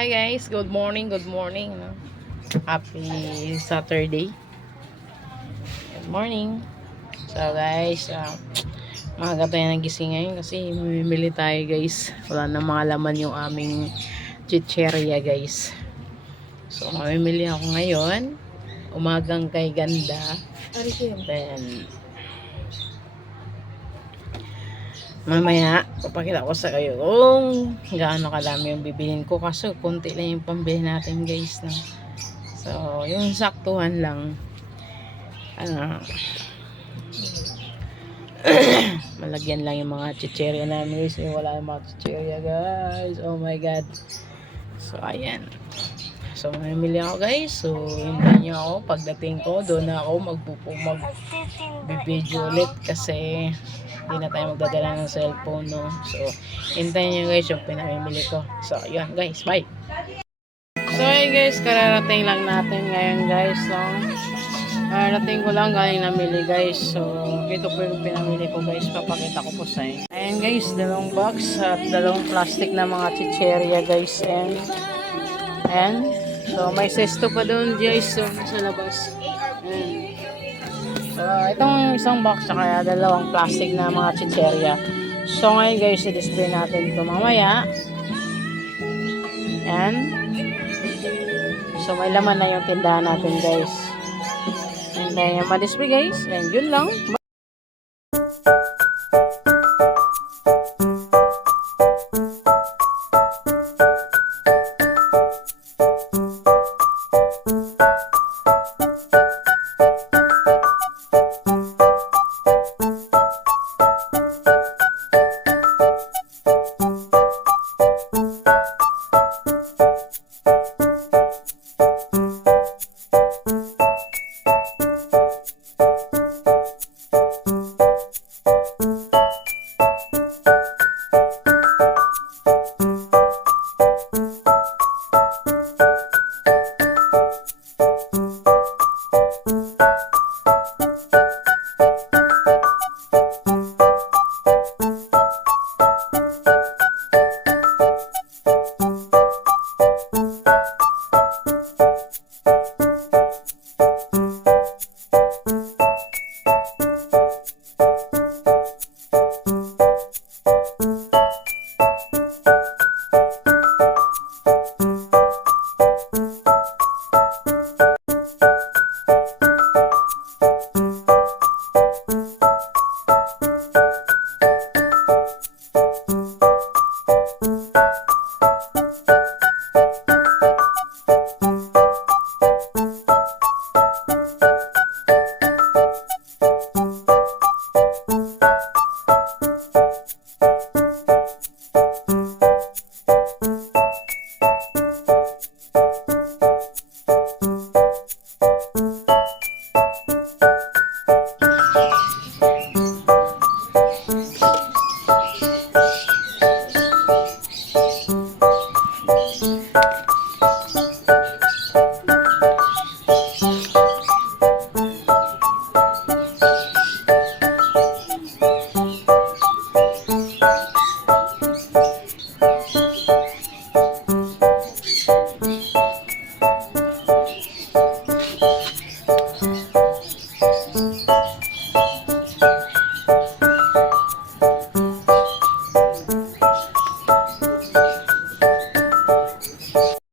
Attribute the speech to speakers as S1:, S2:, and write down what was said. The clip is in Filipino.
S1: Hi guys, good morning, good morning. Happy Saturday. Good morning. So guys, uh, maaga tayo nagising ngayon kasi mamimili tayo guys. Wala na mga laman yung aming chicheria guys. So mamimili ako ngayon. Umagang kay ganda. Then, mamaya, papakita ko sa kayo kung gaano kadami yung bibilin ko. Kaso, konti lang yung pambili natin guys. No? So, yung saktuhan lang. Ano, malagyan lang yung mga chicheria namin guys. Yung wala yung mga chicheria guys. Oh my God. So, ayan. So, mamimili ako guys. So, hintayin nyo ako. Pagdating ko, doon ako magpupo mag video ulit kasi hindi na tayo magdadala ng cellphone, no? So, hintayin nyo guys yung pinamimili ko. So, yun guys. Bye! So, ayun guys, kararating lang natin ngayon guys, no? Kararating ko lang galing namili guys. So, ito po yung pinamili ko guys. Papakita ko po sa inyo. Ayan guys, dalawang box at dalawang plastic na mga chicheria guys. And, ayan. So, may sesto pa doon guys. So, nasa labas. So, itong isang box kaya dalawang plastic na mga chicheria. So, ngayon guys, i-display natin ito mamaya. Ayan. So, may laman na yung tindahan natin guys. And then, ma-display guys. And yun lang. Música